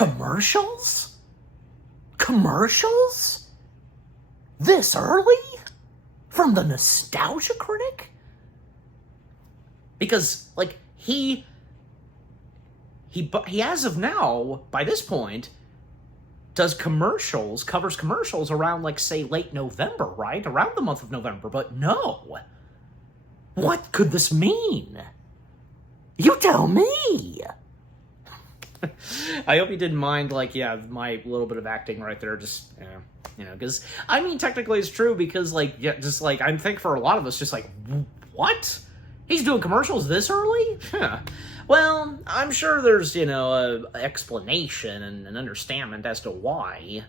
Commercials? Commercials? This early? From the Nostalgia Critic? Because, like, he as of now, by this point, covers commercials around, like, say, late November, right? Around the month of November, but no. What could this mean? You tell me! I hope you didn't mind, like, yeah, my little bit of acting right there, just, you know, because, I mean, technically it's true, because, like, yeah, just, like, I think for a lot of us, just, like, what? He's doing commercials this early? Huh. Well, I'm sure there's, you know, a explanation and an understanding as to why.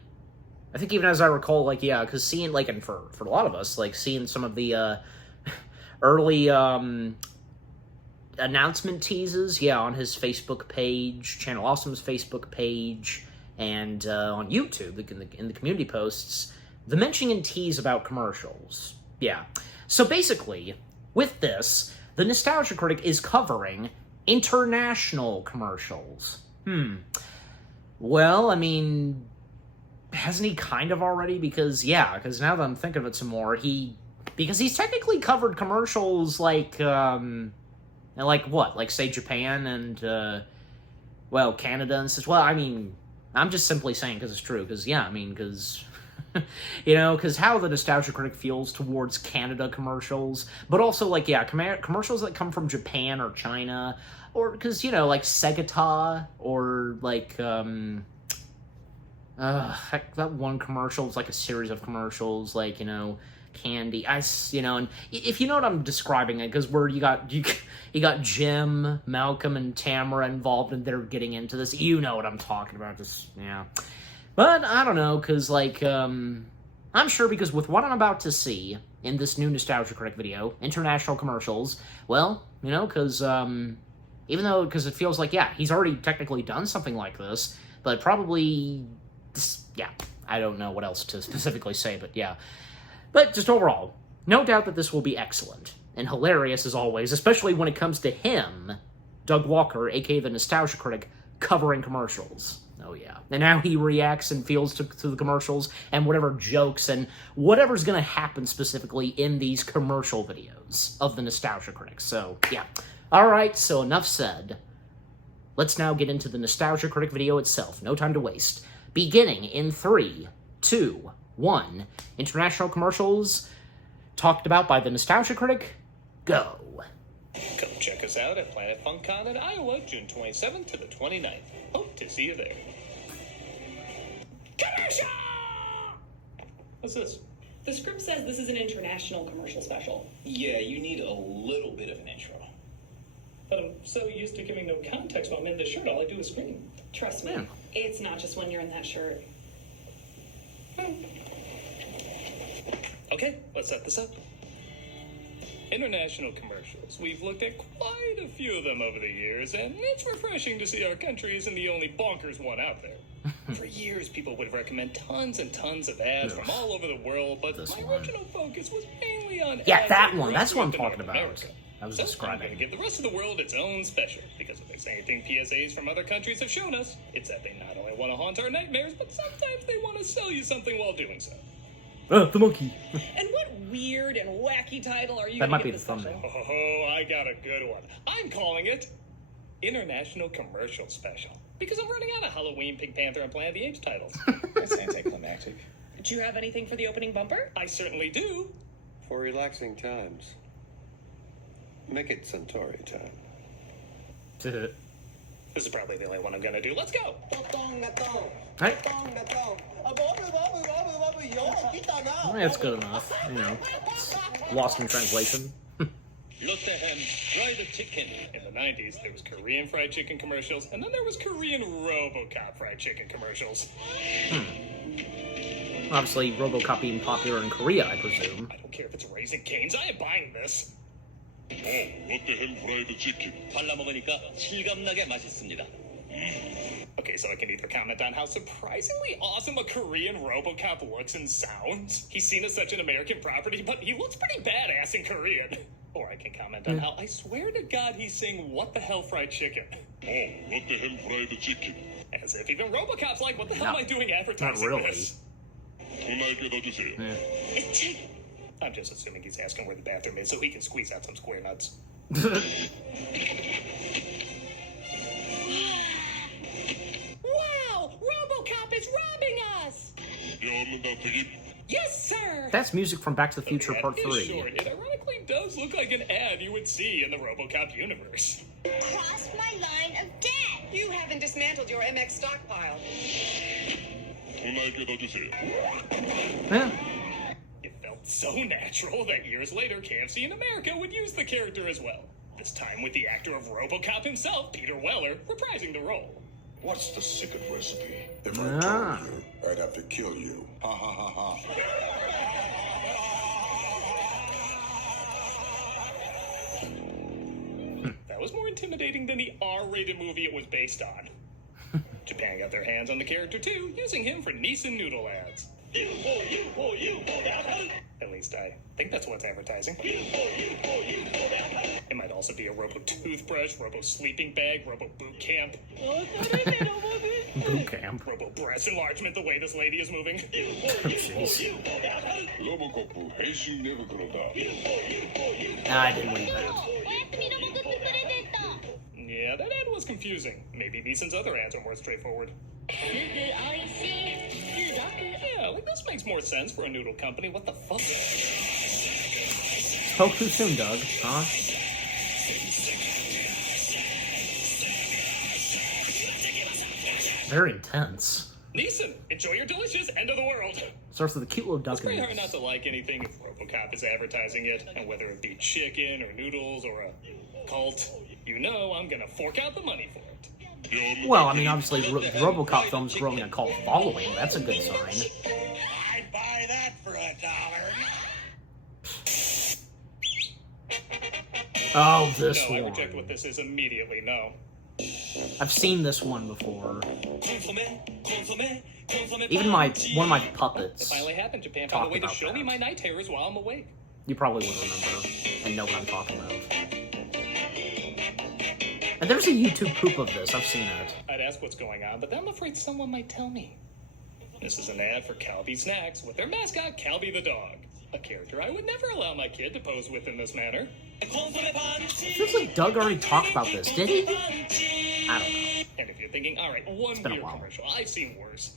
I think even as I recall, like, yeah, because seeing, like, and for a lot of us, like, seeing some of the, early, announcement teases, yeah, on his Facebook page, Channel Awesome's Facebook page, and on YouTube, in the community posts, the mention and tease about commercials. Yeah. So basically, with this, the Nostalgia Critic is covering international commercials. Well, I mean, hasn't he kind of already? Because now that I'm thinking of it some more, because he's technically covered commercials like, like what? Like, say, Japan and, well, Canada and such. Well, I mean, I'm just simply saying because it's true. Because, yeah, I mean, because, you know, because how the Nostalgia Critic feels towards Canada commercials. But also, like, yeah, commercials that come from Japan or China. Or, because, you know, like, Segata or, like, heck, that one commercial is like a series of commercials, like, you know, candy, you know, and if you know what I'm describing it, because where you got Jim, Malcolm, and Tamara involved, and they're getting into this, you know what I'm talking about, just, yeah. But, I don't know, because, like, I'm sure, because with what I'm about to see in this new Nostalgia Critic video, international commercials, well, you know, because, even though, because it feels like, yeah, he's already technically done something like this, but probably, yeah, I don't know what else to specifically say, but yeah. But just overall, no doubt that this will be excellent, and hilarious as always, especially when it comes to him, Doug Walker, aka the Nostalgia Critic, covering commercials. Oh yeah. And how he reacts and feels to the commercials, and whatever jokes, and whatever's gonna happen specifically in these commercial videos of the Nostalgia Critic. So, yeah. Alright, so enough said. Let's now get into the Nostalgia Critic video itself. No time to waste. Beginning in 3, 2, 1. International commercials talked about by the Nostalgia Critic. Go. Come check us out at Planet FunCon in Iowa, June 27th to the 29th. Hope to see you there. Commercial! What's this? The script says this is an international commercial special. Yeah, you need a little bit of an intro. But I'm so used to giving no context while I'm in this shirt, all I do is scream. Trust me, it's not just when you're in that shirt. Okay, let's set this up. International commercials. We've looked at quite a few of them over the years, and it's refreshing to see our country isn't the only bonkers one out there. For years, people would recommend tons and tons of ads from all over the world, but my original focus was mainly on yeah, ads that one. That's what I'm talking about. America. I was So describing. I'm going to give the rest of the world its own special, because if there's anything PSAs from other countries have shown us, it's that they not only want to haunt our nightmares, but sometimes they want to sell you something while doing so. The monkey. And what weird and wacky title are you That going might to be give the this special? thumbnail. Oh, I got a good one. I'm calling it International Commercial Special, because I'm running out of Halloween, Pink Panther, and Planet of the Apes titles. That's anticlimactic. Do you have anything for the opening bumper? I certainly do. For relaxing times, make it Centauri time. This is probably the only one I'm going to do. Let's go. Right? That's good enough. You know, it's lost in translation. Look to him, fry the chicken. In the 90s, there was Korean fried chicken commercials, and then there was Korean Robocop fried chicken commercials. Obviously, Robocop being popular in Korea, I presume. I don't care if it's Raising Cane's, I am buying this. 롯데햄 프라이드 치킨. 발라먹으니까 실감나게 맛있습니다. Okay, so I can either comment on how surprisingly awesome a Korean Robocop looks and sounds. He's seen as such an American property, but he looks pretty badass in Korean. Or I can comment on how I swear to God he's saying, "What the hell, fried chicken?" Oh, what the hell fried chicken? As if even Robocop's like, what the hell am I doing advertising Not really. this? Yeah. I'm just assuming he's asking where the bathroom is so he can squeeze out some square nuts. Wow! Robocop is robbing us! Yes, sir! That's music from Back to the Future Okay, Part that is 3. short. It ironically does look like an ad you would see in the Robocop universe. Cross my line of death. You haven't dismantled your MX stockpile. Yeah. It felt so natural that years later, KFC in America would use the character as well. This time with the actor of Robocop himself, Peter Weller, reprising the role. What's the secret recipe? If I told you, I'd have to kill you. Ha ha ha ha. That was more intimidating than the R-rated movie it was based on. Japan got their hands on the character too, using him for Nissan noodle ads. At least I think that's what's advertising. It might also be a Robo toothbrush, Robo sleeping bag, Robo boot camp. Boot camp. Robo breast enlargement, the way this lady is moving. Jeez. Robocop, I didn't read that. Yeah, that ad was confusing. Maybe Nissan's other ads are more straightforward. Yeah, like this makes more sense for a noodle company. What the fuck? Spoke too soon, Doug. Huh? Very intense. Nissan, enjoy your delicious end of the world. Starts with a cute little duck. It's pretty hard not to like anything if Robocop is advertising it, and whether it be chicken or noodles or a cult, you know I'm gonna fork out the money for it. Well, I mean, obviously, Robocop films growing a cult following. That's a good sign. I'd buy that for $1. Oh, this No, I one. reject what this is immediately, no. I've seen this one before. Even one of my It puppets. finally happened. Japan Talk found a way to about show that. me my night terrors while I'm awake. You probably would remember and know what I'm talking about. And there's a YouTube poop of this. I've seen it. I'd ask what's going on, but I'm afraid someone might tell me. This is an ad for Calbee Snacks with their mascot, Calbee the dog. A character I would never allow my kid to pose with in this manner. It feels like Doug already talked about this, did he? I don't know. And if you're thinking, alright, one been a weird while. commercial, I've seen worse.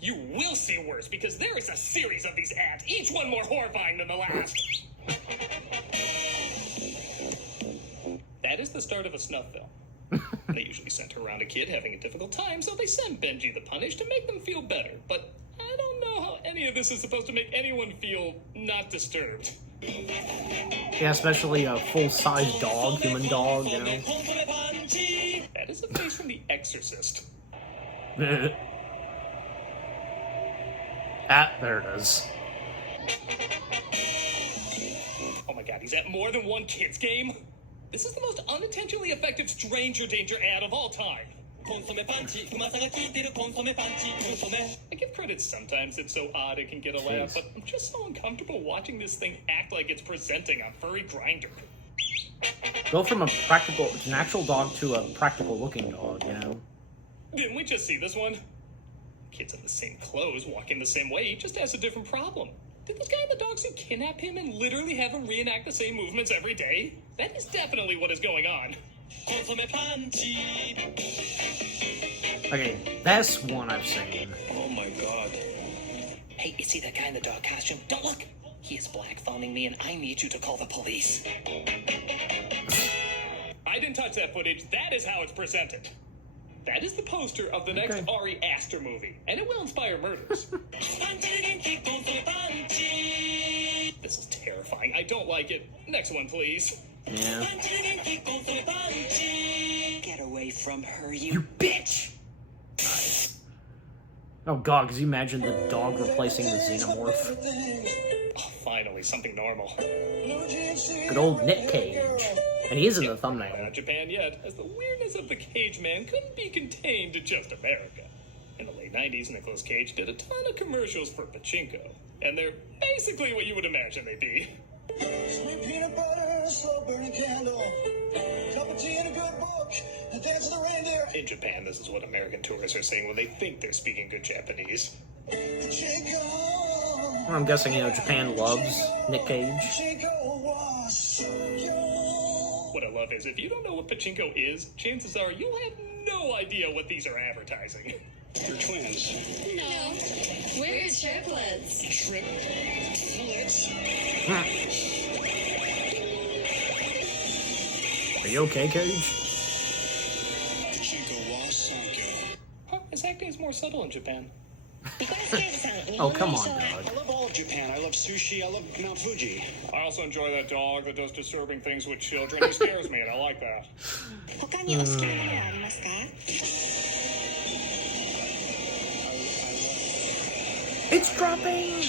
You will see worse because there is a series of these ads, each one more horrifying than the last. That is the start of a snuff film. They usually center around a kid having a difficult time, so they send Benji the Punish to make them feel better. But I don't know how any of this is supposed to make anyone feel not disturbed. Yeah, especially a full-size dog, human dog, you know. That is a face from The Exorcist. There it is. Oh my god, he's at more than one kid's game? This is the most unintentionally effective stranger danger ad of all time. I give credit sometimes it's so odd it can get a laugh, but I'm just so uncomfortable watching this thing act like it's presenting on Furry Grinder. Go from an actual dog to a practical-looking dog, you know. Didn't we just see this one? Kid's in the same clothes, walking the same way, he just has a different problem. Did this guy in the dog suit kidnap him and literally have him reenact the same movements every day? That is definitely what is going on. Okay, that's one I've seen. Oh my god. Hey, you see that guy in the dog costume? Don't look! He is black thumbing me and I need you to call the police. I didn't touch that footage. That is how it's presented. That is the poster of the next Ari Aster movie, and it will inspire murders. This is terrifying. I don't like it. Next one, please. Yeah. Get away from her, You bitch! Nice. Oh god, could you imagine the dog replacing the xenomorph? Oh, finally, something normal. Good old Nick Cage. And he is in the thumbnail. Not Japan yet, as the weirdness of the Cage Man couldn't be contained to just America. In the late 90s, Nicolas Cage did a ton of commercials for pachinko, and they're basically what you would imagine they'd be. Sweet peanut butter, slow burning candle. Cup of tea and a good book. The dance of the reindeer. In Japan, this is what American tourists are saying when they think they're speaking good Japanese. Well, I'm guessing, Japan loves Nick Cage. What I love is, if you don't know what pachinko is, chances are you'll have no idea what these are advertising. You're twins. No, we're triplets. Triplets? Are you okay, Cage? Pachinko wa sanka. Huh, his acting is more subtle in Japan. Oh, come on, I dog. love all of Japan. I love sushi. I love Mount Fuji. I also enjoy that dog that does disturbing things with children. He scares me, and I like that. 他にお好きなものはありますか? It's dropping!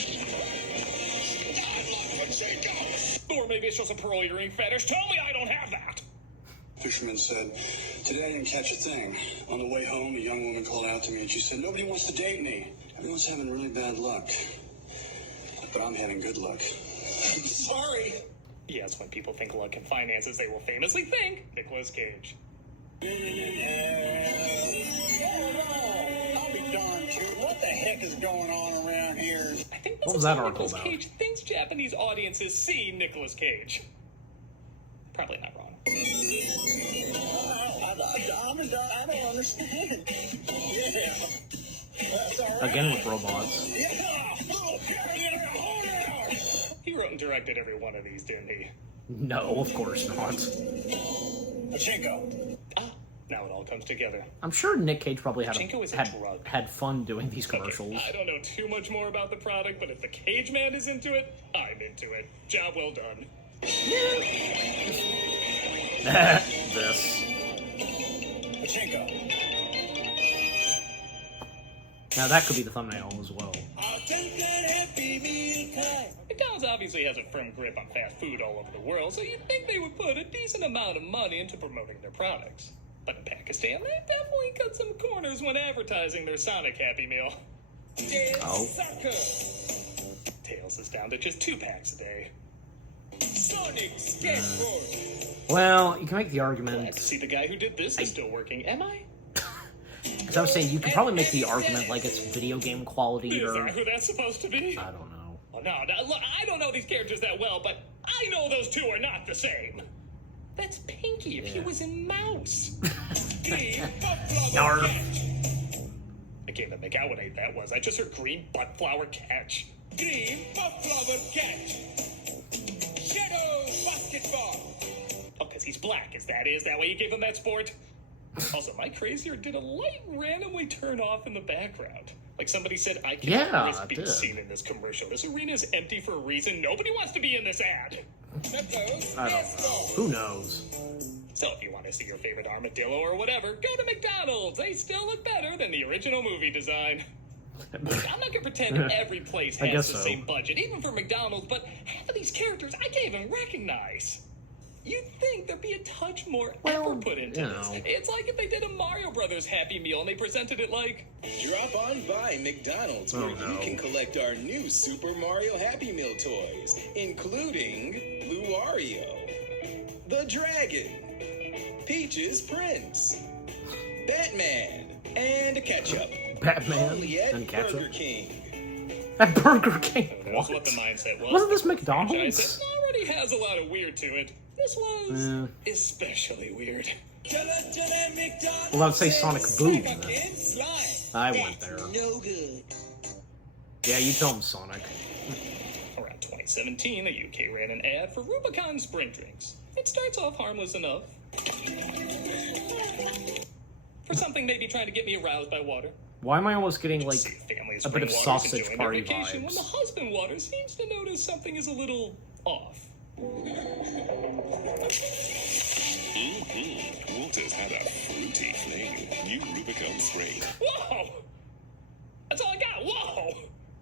Or maybe it's just a pearl earring fetish. Tell me I don't have that! Fisherman said, today I didn't catch a thing. On the way home, a young woman called out to me and she said, nobody wants to date me. Everyone's having really bad luck. But I'm having good luck. Sorry. Yes, when people think luck and finances, they will famously think Nicolas Cage. I'll be darned, kid. What the heck is going on around here? I think What this was is that how article Nicolas about? Cage thinks Japanese audiences see Nicolas Cage. Probably not wrong. I don't understand. Yeah. That's all right. Again with robots. Yeah. He wrote and directed every one of these, didn't he? No, of course not. Pachinko. Ah, now it all comes together. I'm sure Nick Cage probably Pachinko is a drug. had fun doing these commercials. Okay, I don't know too much more about the product, but if the Cage Man is into it, I'm into it. Job well done. This. Pachinko. Now that could be the thumbnail as well. I'll take that Happy Meal time. McDonald's obviously has a firm grip on fast food all over the world, so you'd think they would put a decent amount of money into promoting their products. But in Pakistan, they definitely cut some corners when advertising their Sonic Happy Meal. Oh. Tails is down to just 2 packs a day. Sonic skateboard. Well, you can make the Glad argument. to see the guy who did this is still working. Am I? Because I was saying, you can probably make the argument like it's video game quality Is or... that who that's supposed to be? I don't know. Oh, no, look, I don't know these characters that well, but I know those two are not the same. That's Pinky if he was in Mouse. Yarr. I can't even make out what that was. I just heard green butt flower catch. Green butt flower catch. Shadow basketball. Oh, because he's black. Is that why you gave him that sport? Also, am I crazy or did a light randomly turn off in the background? Like somebody said, I can't risk being seen in this commercial. This arena is empty for a reason. Nobody wants to be in this ad. I don't know. Who knows? So if you want to see your favorite armadillo or whatever, go to McDonald's. They still look better than the original movie design. Look, I'm not going to pretend every place has the same budget, even for McDonald's, but half of these characters I can't even recognize. You'd think there'd be a touch more effort put into this. It's like if they did a Mario Brothers Happy Meal and they presented it like... Drop on by McDonald's where you can collect our new Super Mario Happy Meal toys, including Blue Wario, the Dragon, Peach's Prince, Batman, and a ketchup. Batman Only at and ketchup? Burger King. At Burger King? That's what the mindset was. Wasn't this McDonald's? It already has a lot of weird to it. This was especially weird. Well, I'd say Sonic Boom. I went there. No good. Yeah, you tell him, Sonic. Around 2017, the UK ran an ad for Rubicon Spring drinks. It starts off harmless enough. For something maybe trying to get me aroused by water. Why am I almost getting, like, Families a bit of waters sausage enjoying party their vacation vibes? When the husband water seems to notice something is a little off. Water's had a fruity fling. New Rubicon Spring. Whoa! That's all I got. Whoa!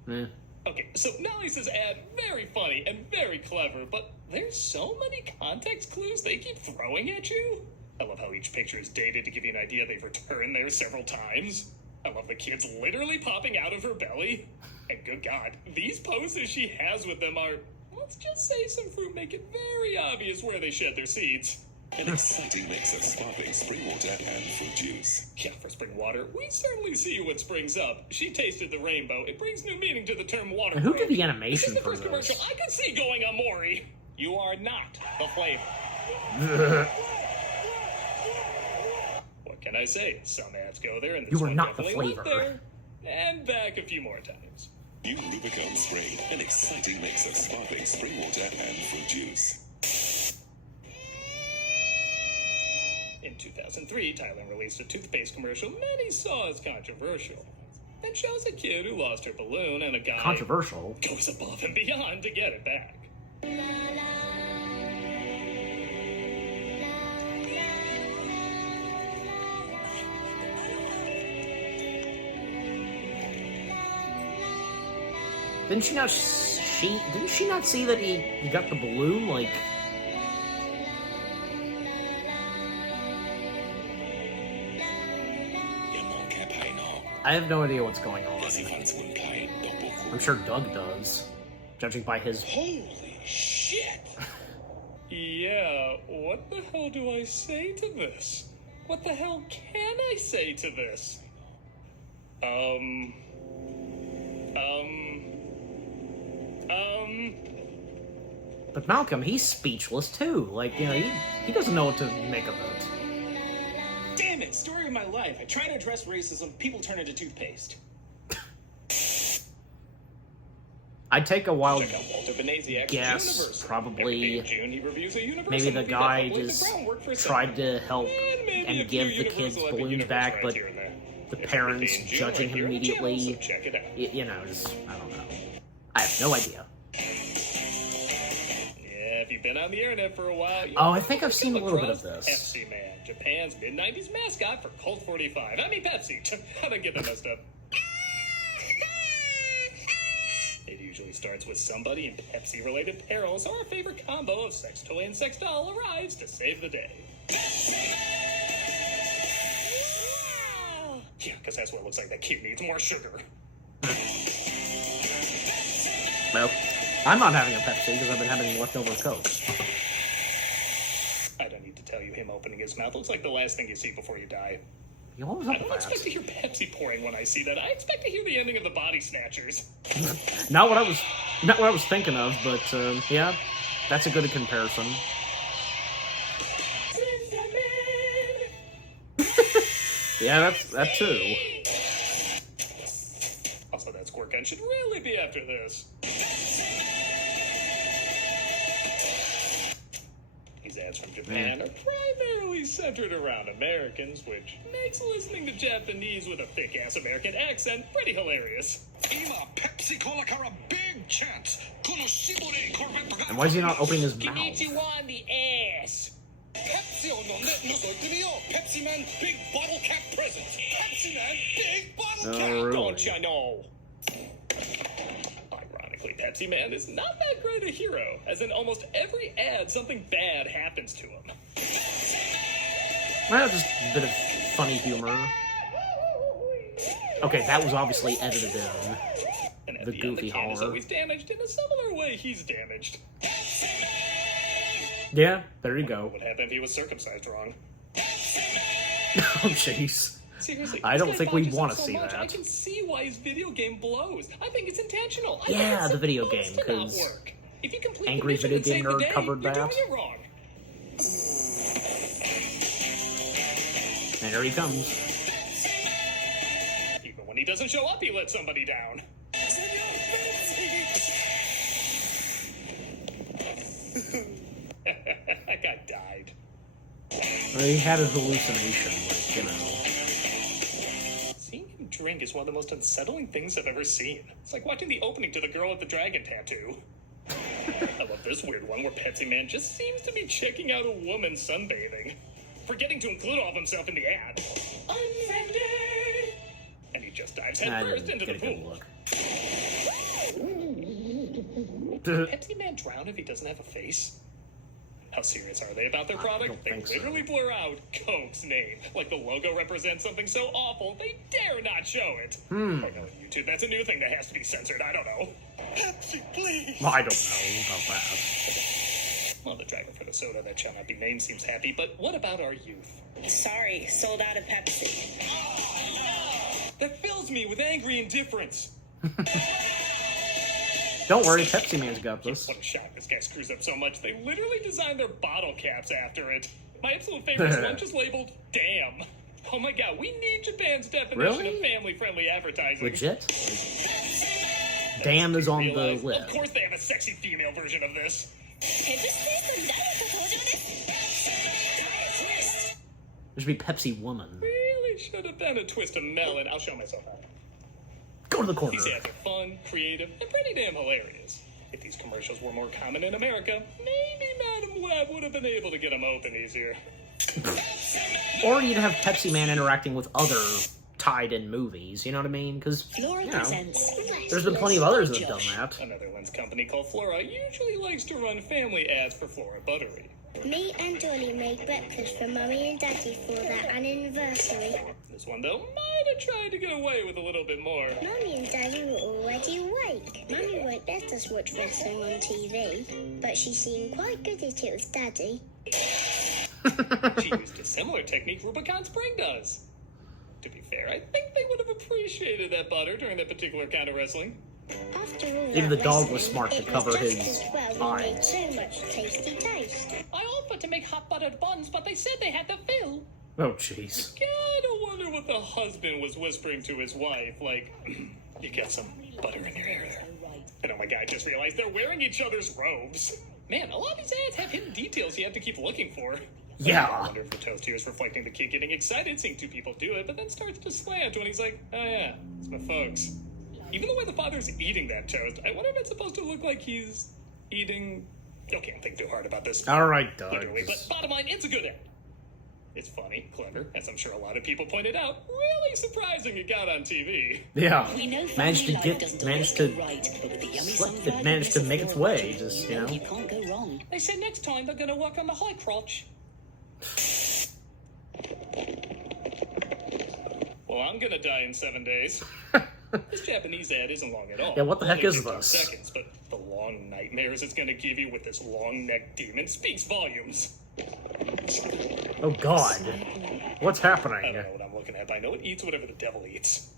Eh. Okay, so Nolly's ad, very funny and very clever, but there's so many context clues they keep throwing at you. I love how each picture is dated to give you an idea they've returned there several times. I love the kids literally popping out of her belly. And good God, these poses she has with them are, let's just say some fruit make it very obvious where they shed their seeds. An exciting mix of sparkling spring water and fruit juice. Yeah, for spring water, we certainly see what springs up. She tasted the rainbow. It brings new meaning to the term water. Who did the animation this is the for first this? commercial I could see going on Maury. You are not the flavor. What can I say? Some ads go there, and this You were one not the definitely went flavor. there, and back a few more times. New Rubicon Spring. An exciting mix of sparkling spring water and fruit juice. In 2003, Thailand released a toothpaste commercial many saw as controversial. It shows a kid who lost her balloon and a guy Controversial? goes above and beyond to get it back. Didn't she not see that he got the balloon, like... I have no idea what's going on. I'm sure Doug does, judging by his... Holy shit! Yeah, what the hell do I say to this? What the hell can I say to this? But Malcolm, he's speechless too. Like, you know, he doesn't know what to make of it. Damn it! Story of my life. I try to address racism, people turn into toothpaste. I'd take a wild Check out Walter Benaziac's guess, Juniverse. probably Every day in June, he reviews a universe maybe the movie guy that laid the just groundwork for tried to help maybe a and few give the kids Universal epic balloons universe back, right but here and there. the It's parents every day in June judging right him here on the channel, immediately, so check it out. you know, just, I don't know. I have no idea. Yeah, if you've been on the internet for a while, you Oh, I think I've seen a come little bit across of this. Pepsi Man, Japan's mid-90s mascot for Colt 45. I mean Pepsi. How'd I get that messed up? It usually starts with somebody in Pepsi-related perils, or a favorite combo of sex toy and sex doll arrives to save the day. Yeah, because that's what it looks like. That kid needs more sugar. Well, I'm not having a Pepsi because I've been having leftover Coke. I don't need to tell you, him opening his mouth looks like the last thing you see before you die. You always I have don't that. expect to hear Pepsi pouring when I see that. I expect to hear the ending of the Body Snatchers. Not what I was thinking of, but yeah, that's a good comparison. Yeah, that too. Also, that squirt gun should really be after this. These ads from Japan are primarily centered around Americans, which makes listening to Japanese with a thick-ass American accent pretty hilarious. And why is he not opening his mouth? Konnichiwa in the ass. Pepsi Man big bottle cap present. Pepsi Man big bottle cap. Oh, really? Don't you know? Ironically, Pepsi Man is not that great a hero, as in almost every ad, something bad happens to him. Well, just a bit of funny humor. Okay, that was obviously edited in. And at The the end, goofy the can is holler. always damaged in a similar way he's damaged. Yeah, there you go. What would happen if he was circumcised wrong? Oh, jeez. Seriously, I this don't guy think we'd botches want it to so see much, I that. can see why his video game blows. I think it's intentional. I Yeah, think it's the video supposed game, to not 'cause work. If you complete Angry the mission Video and Game save the Nerd day, covered you're that. doing it wrong. And here he comes. Even when he doesn't show up, he lets somebody down. That guy died. Well, he had a hallucination, like, you know. Seeing him drink is one of the most unsettling things I've ever seen. It's like watching the opening to The Girl with the Dragon Tattoo. I love this weird one where Pepsi Man just seems to be checking out a woman sunbathing, forgetting to include all of himself in the ad. Unfriended! And he just dives I headfirst didn't into the get a good pool. look. Pepsi Man drown if he doesn't have a face? How serious are they about their product? don't They think so. literally blur out Coke's name. Like the logo represents something so awful, they dare not show it. I know on YouTube, that's a new thing that has to be censored. I don't know. Pepsi, please! Well, I don't know about that. Well, the driver for the soda that shall not be named seems happy, but what about our youth? Sorry, sold out of Pepsi. That fills me with angry indifference. Don't worry, Pepsi Man's got this. What a shock this guy screws up so much. They literally designed their bottle caps after it. My absolute favorite one just labeled, damn. Oh my god, we need Japan's definition of family-friendly advertising. Legit? Damn is on the list. Of course they have a sexy female version of this. There should be Pepsi Woman. Really should have been a twist of melon. I'll show myself out. Go to the corner. These ads are fun, creative, and pretty damn hilarious. If these commercials were more common in America, maybe Madam Web would have been able to get them open easier. Or you'd have Pepsi Man interacting with other tied-in movies, you know what I mean? Because, Flora you know, presents there's been plenty of others that have done that. A Netherlands company called Flora usually likes to run family ads for Flora Buttery. Me and Dolly made breakfast for Mummy and Daddy for their anniversary. This one, though, might have tried to get away with a little bit more. Mummy and Daddy were already awake. Mummy won't let us watch wrestling on TV, but she seemed quite good at it with Daddy. She used a similar technique Rubicon Spring does. To be fair, I think they would have appreciated that butter during that particular kind of wrestling. After all Even that the dog wrestling, was smart to it cover was just his as well we eye. made so much tasty toast. I offered to make hot buttered buns, but they said they had to fill. Oh, jeez. Gotta wonder what the husband was whispering to his wife, like, you got some butter in your hair there. And oh my god, I just realized they're wearing each other's robes. Man, a lot of these ads have hidden details you have to keep looking for. Yeah. I wonder if the toast here is reflecting the kid getting excited seeing two people do it, but then starts to slant when he's like, oh yeah, it's my folks. Even the way the father's eating that toast, I wonder if it's supposed to look like he's eating... Okay, I'm thinking too hard about this. Alright, Doug. Literally, but bottom line, it's a good ad. It's funny, clever, as I'm sure a lot of people pointed out, really surprising it got on TV. Yeah. We know Managed to managed to make its way, just, you know. You can't go wrong. They said next time they're gonna work on the high crotch. Well, I'm gonna die in 7 days. This Japanese ad isn't long at all. Yeah, what the heck Only is 15 this? seconds, but the long nightmares it's gonna give you with this long-necked demon speaks volumes. Oh, God. What's I happening? don't know what I'm looking at, but I know it eats whatever the devil eats.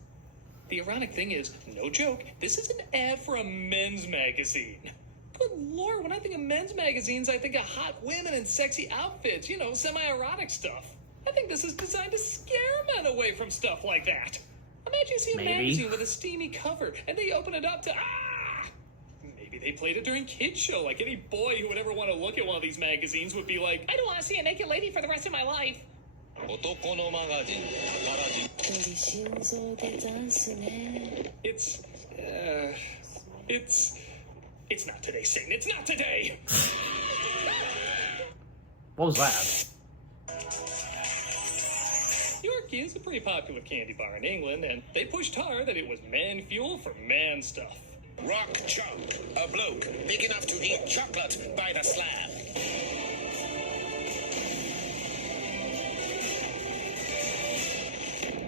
The ironic thing is, no joke, this is an ad for a men's magazine. Good lord, when I think of men's magazines, I think of hot women in sexy outfits, you know, semi-erotic stuff. I think this is designed to scare men away from stuff like that. Imagine you see a magazine with a steamy cover, and they open it up to, Maybe they played it during kids' show, like any boy who would ever want to look at one of these magazines would be like, I don't want to see a naked lady for the rest of my life. It's not today, Satan. It's not today. What was that? Yorkie is a pretty popular candy bar in England, and they pushed hard that it was man fuel for man stuff. Rock chunk, a bloke big enough to eat chocolate by the slab.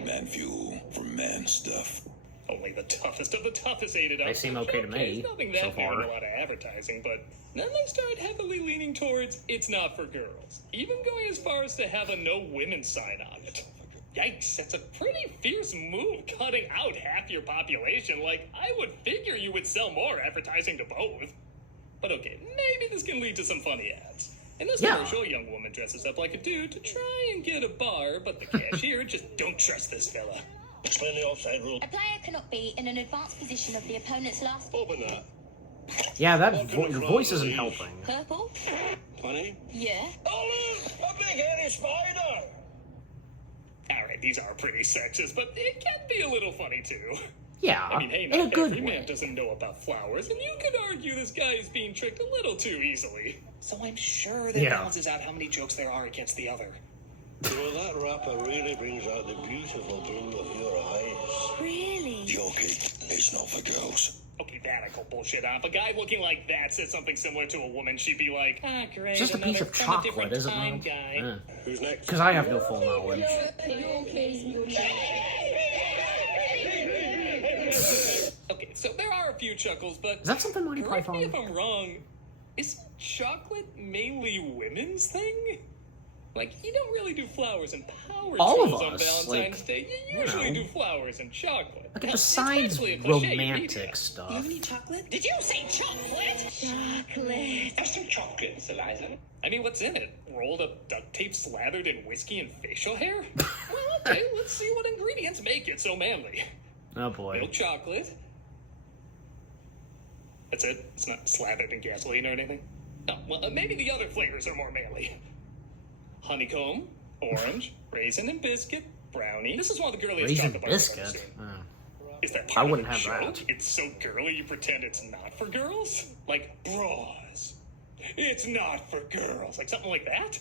Man fuel for man stuff. Only the toughest of the toughest ate it up. They seem okay to me, Nothing so that new far. in a lot of advertising, but then they start heavily leaning towards it's not for girls. Even going as far as to have a no women sign on it. Yikes, that's a pretty fierce move, cutting out half your population. Like, I would figure you would sell more advertising to both. But okay, maybe this can lead to some funny ads. In this commercial, a young woman dresses up like a dude to try and get a bar, but the cashier just don't trust this fella. Explain the offside rule. A player cannot be in an advanced position of the opponent's last... Open that. Yeah, that your voice isn't helping. Purple? 20? Yeah. Oh look! A big hairy spider! Alright, these are pretty sexist, but it can be a little funny too. Yeah, I mean, hey, in a not good every way. man doesn't know about flowers, and you could argue this guy is being tricked a little too easily. So I'm sure that balances out how many jokes there are against the other. Well, that rapper really brings out the beautiful blue of your eyes. Really? Yorkie, it's not for girls. Okay, that I call bullshit on. If a guy looking like that said something similar to a woman, she'd be like, great, It's just a piece of chocolate, isn't time it? guy. Who's next? Because I have no full knowledge. Okay, so there are a few chuckles, but Is that something Monty correct me Python? if I'm wrong. Isn't chocolate mainly women's thing? Like, you don't really do flowers and power All of tools on us, Valentine's like, Day. You usually do flowers and chocolate. Like, Now, besides it's basically a cliche, romantic stuff. You need chocolate? Did you say chocolate? Chocolate. Have some chocolates, Eliza. I mean, what's in it? Rolled up duct tape slathered in whiskey and facial hair? Well, okay, let's see what ingredients make it so manly. Oh boy. Milk chocolate. That's it? It's not slathered in gasoline or anything? No, well, maybe the other flavors are more manly. Honeycomb, orange, raisin and biscuit, brownie. This is one of the girliest Raisin chocolate bars I've ever biscuit? seen. Oh. Is that I part wouldn't of the have show? that. It's so girly you pretend it's not for girls? Like bras. It's not for girls. Like something like that?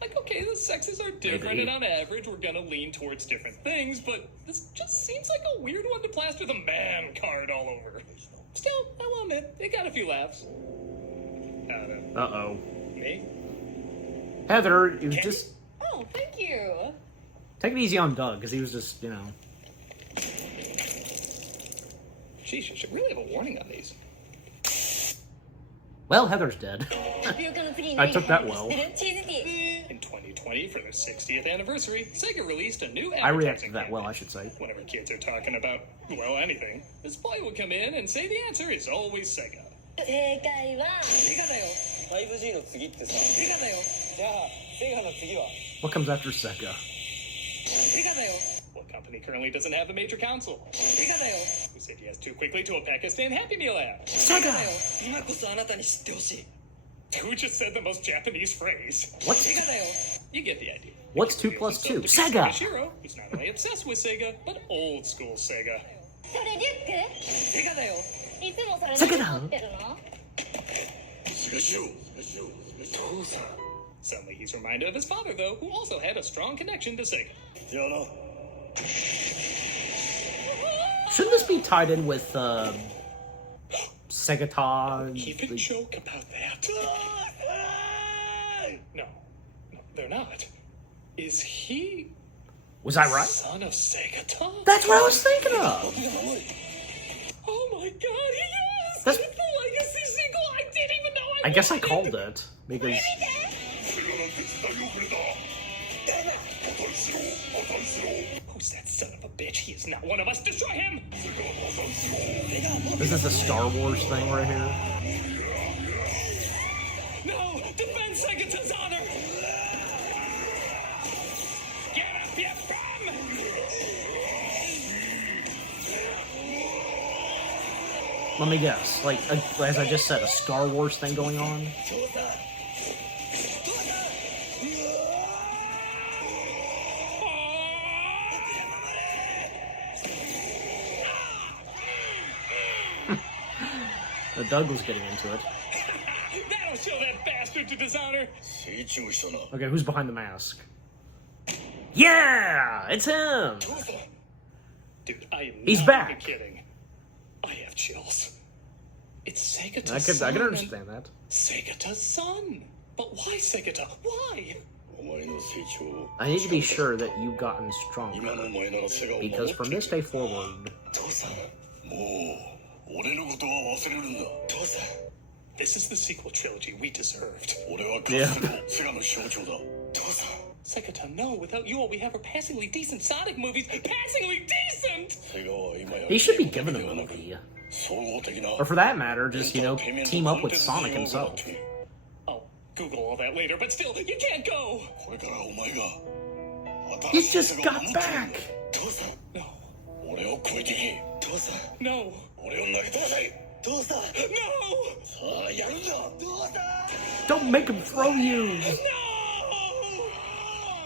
Like, okay, the sexes are different, Maybe. and on average, we're gonna lean towards different things, but this just seems like a weird one to plaster the man card all over. Still, I will admit, it got a few laughs. Uh-oh. Me? Heather, it was just... Oh, thank you. Take it easy on Doug, because he was just, you know... Sheesh, I should really have a warning on these. Well, Heather's dead. I took that well. In 2020, for their 60th anniversary, Sega released a new I advertising reacted that campaign. well, I should say. Whenever kids are talking about, well, anything, this boy would come in and say the answer is always Sega. 正解はセガだよ。5G の次ってさ。セガだよ。じゃあ、セガの次は What comes after Sega? セガだよ。 What company currently doesn't have a major console? セガだよ。 Who said yes too quickly to a Pakistan Happy Meal ad? Sega! 今こそあなたに知ってほしい。 Who just said the most Japanese phrase? What? セガだよ。 You get the idea. What's 2 plus 2? So, Sega! Shiro, who's not only obsessed with Sega, but old school Sega. それリュックセガだよ。いつもそれセガだ持ってるの Suddenly he's reminded of his father, though, who also had a strong connection to Sega. Shouldn't this be tied in with, Segata? Even joke about that. No, they're not. Is he Was I right? son of Segata? That's what I was thinking of! Oh my god, he is! That's- It's the Legacy sequel! I didn't even know I guess I called it, because... Who's that son of a bitch? He is not one of us! Destroy him! This is the Star Wars thing right here. No! Defend Segata's honor! Get up, you bum! Let me guess, like, as I just said, a Star Wars thing going on? Doug was getting into it. That'll show that bastard to dishonor! Okay, who's behind the mask? Yeah! It's him! Dude, I am He's not back. even kidding. I have chills. It's Segata's I son. can understand that. Segata's son. But why Segata? Why? I need to be sure that you've gotten stronger. Because from this day forward... This is the sequel trilogy we deserved. Yeah. Segata, no. Without you, all we have are passingly decent Sonic movies. Passingly decent! He should be given a movie. Or for that matter, just, you know, team up with Sonic himself. I'll Google all that later, but still, you can't go! He just got back! No. No. No! Don't make him throw you! No!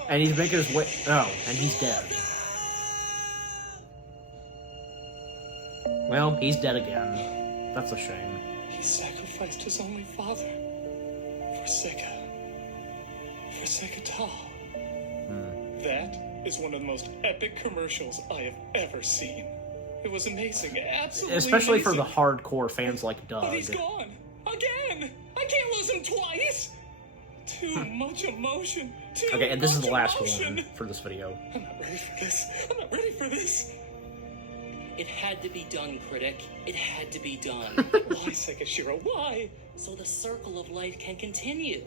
And he's making his way... Oh, and he's dead. Well, he's dead again. That's a shame. He sacrificed his only father for Sega. For Segata. That is one of the most epic commercials I have ever seen. It was amazing, absolutely Especially for amazing. the hardcore fans like Doug. But he's gone! Again! I can't lose him twice! Too much emotion. Too Okay, and this is much the last emotion. one for this video. I'm not ready for this. I'm not ready for this. It had to be done, Critic. It had to be done. Why, Sekishiro? Why? so the circle of life can continue.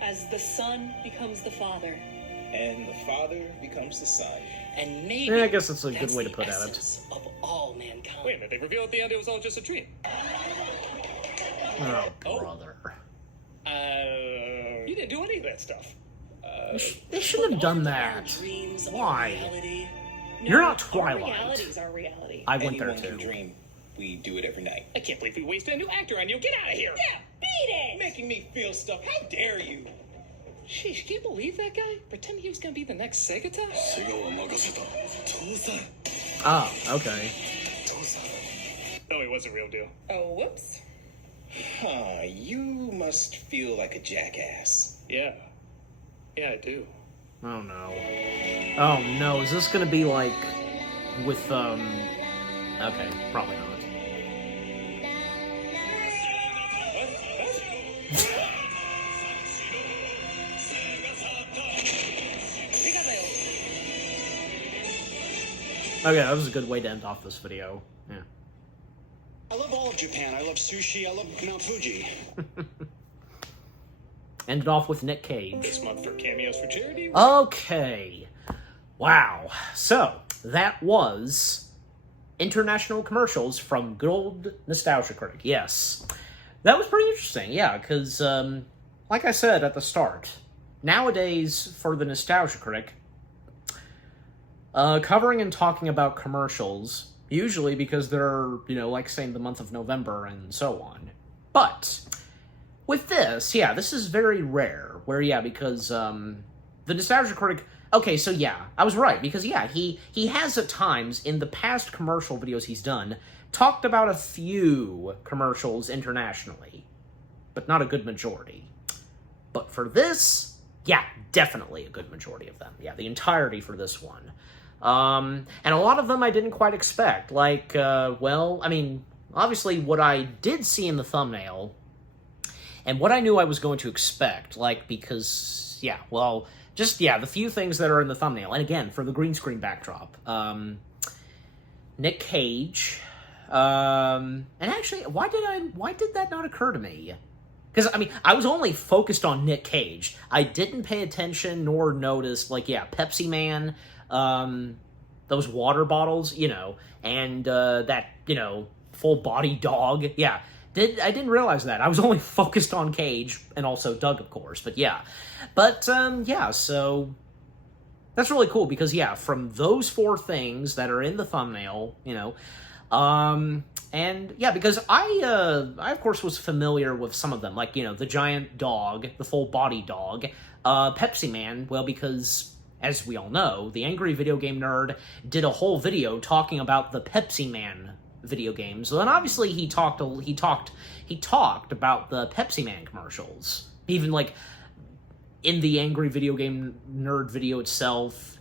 As the son becomes the father. And the father becomes the son. And maybe Yeah, I guess that's a good way to put it. Of all mankind. Wait a minute, they revealed at the end it was all just a dream. Oh, brother. You didn't do any of that stuff. They shouldn't have done that. Why? You're not Twilight. Realities are reality. I went there Anyone can too. dream. We do it every night. I can't believe we wasted a new actor on you. Get out of here! Yeah, beat it! Making me feel stuff. How dare you? Sheesh, can you believe that guy? Pretend he was gonna be the next Sega top? Ah, okay. No, he was a real deal. Oh, whoops. Huh, you must feel like a jackass. Yeah. Yeah, I do. Oh no. Oh no, is this gonna be like with okay, probably not. Okay, that was a good way to end off this video. Yeah. I love all of Japan. I love sushi. I love Mount Fuji. Ended off with Nick Cage. This month for cameos for charity. Okay. Wow. So, that was international commercials from good old Nostalgia Critic. Yes. That was pretty interesting, yeah, because, like I said at the start, nowadays, for the Nostalgia Critic, covering and talking about commercials, usually because they're, like saying the month of November and so on. But with this, yeah, this is very rare, where, yeah, because, the Nostalgia Critic, okay, so yeah, I was right, because, yeah, he has at times, in the past commercial videos he's done, talked about a few commercials internationally, but not a good majority. But for this, yeah, definitely a good majority of them. Yeah, the entirety for this one. And a lot of them I didn't quite expect. Like, well, I mean, obviously what I did see in the thumbnail, and what I knew I was going to expect, like, because, yeah, well, just, yeah, the few things that are in the thumbnail. And again, for the green screen backdrop, Nick Cage, and actually, why did that not occur to me? Because, I mean, I was only focused on Nick Cage. I didn't pay attention nor notice, like, yeah, Pepsi Man, those water bottles, and, that, full-body dog. Yeah, I didn't realize that. I was only focused on Cage, and also Doug, of course, but yeah. But, yeah, so that's really cool, because, yeah, from those four things that are in the thumbnail, and, yeah, because I, of course, was familiar with some of them, like, the giant dog, the full-body dog, Pepsi Man, well, because, as we all know, the Angry Video Game Nerd did a whole video talking about the Pepsi Man video games, and obviously he talked about the Pepsi Man commercials, even, like, in the Angry Video Game Nerd video itself,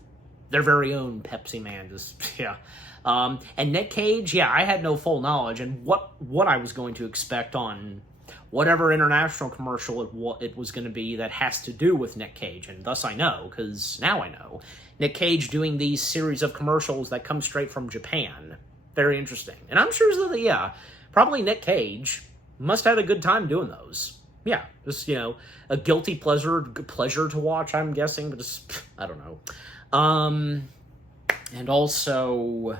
their very own Pepsi Man, just, yeah. And Nick Cage, yeah, I had no full knowledge, and what I was going to expect on whatever international commercial it was going to be that has to do with Nick Cage, and thus I know, because now I know. Nick Cage doing these series of commercials that come straight from Japan. Very interesting. And I'm sure that, yeah, probably Nick Cage must have had a good time doing those. Yeah, just, a guilty pleasure to watch, I'm guessing, but just, I don't know. And also,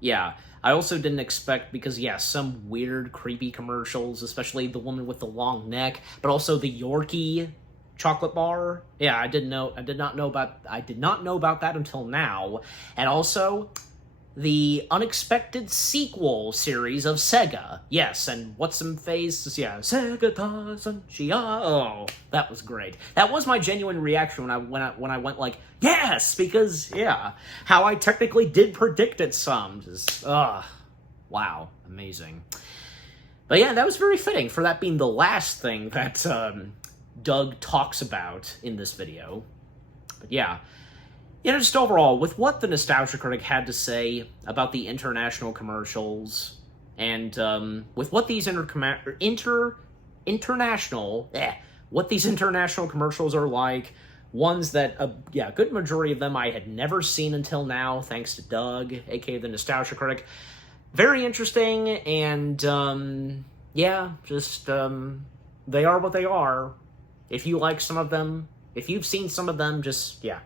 yeah, I also didn't expect, because, yeah, some weird, creepy commercials, especially the woman with the long neck, but also the Yorkie chocolate bar. Yeah, I did not know about that until now. And also, the unexpected sequel series of Sega. Yes, and what's some face? Yeah, Sega Tasanchia. Oh, that was great. That was my genuine reaction when I went like, yes, because, yeah, how I technically did predict it some. Just, wow, amazing. But yeah, that was very fitting for that being the last thing that Doug talks about in this video. But yeah. Just overall, with what the Nostalgia Critic had to say about the international commercials, and with what these international commercials are like, ones that, yeah, a good majority of them I had never seen until now, thanks to Doug, aka the Nostalgia Critic. Very interesting, and yeah, just, they are what they are. If you like some of them, if you've seen some of them, just, yeah.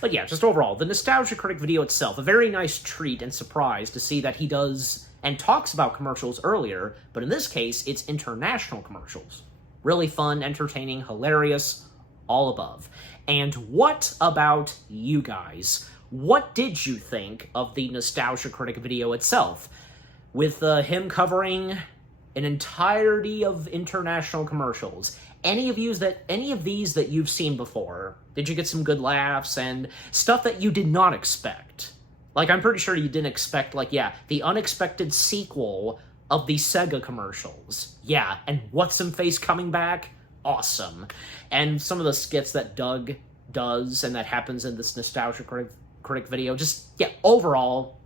But yeah, just overall, the Nostalgia Critic video itself, a very nice treat and surprise to see that he does and talks about commercials earlier, but in this case, it's international commercials. Really fun, entertaining, hilarious, all above. And what about you guys? What did you think of the Nostalgia Critic video itself? With him covering an entirety of international commercials. Any of these that you've seen before, did you get some good laughs and stuff that you did not expect? Like, I'm pretty sure you didn't expect, like, yeah, the unexpected sequel of the Sega commercials. Yeah, and What's-Some-Face coming back? Awesome. And some of the skits that Doug does and that happens in this Nostalgia Critic video, just, yeah, overall,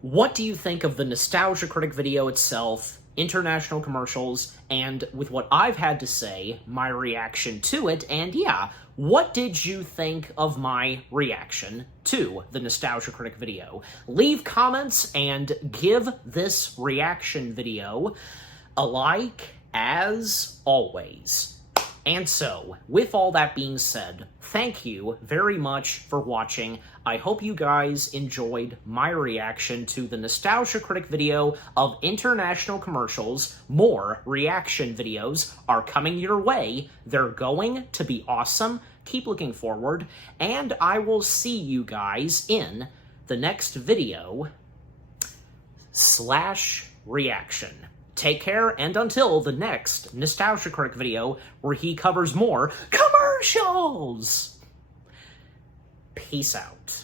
what do you think of the Nostalgia Critic video itself, international commercials, and with what I've had to say, my reaction to it, and yeah, what did you think of my reaction to the Nostalgia Critic video? Leave comments and give this reaction video a like, as always. And so, with all that being said, thank you very much for watching. I hope you guys enjoyed my reaction to the Nostalgia Critic video of international commercials. More reaction videos are coming your way. They're going to be awesome. Keep looking forward, and I will see you guys in the next video / reaction. Take care, and until the next Nostalgia Critic video, where he covers more commercials! Peace out.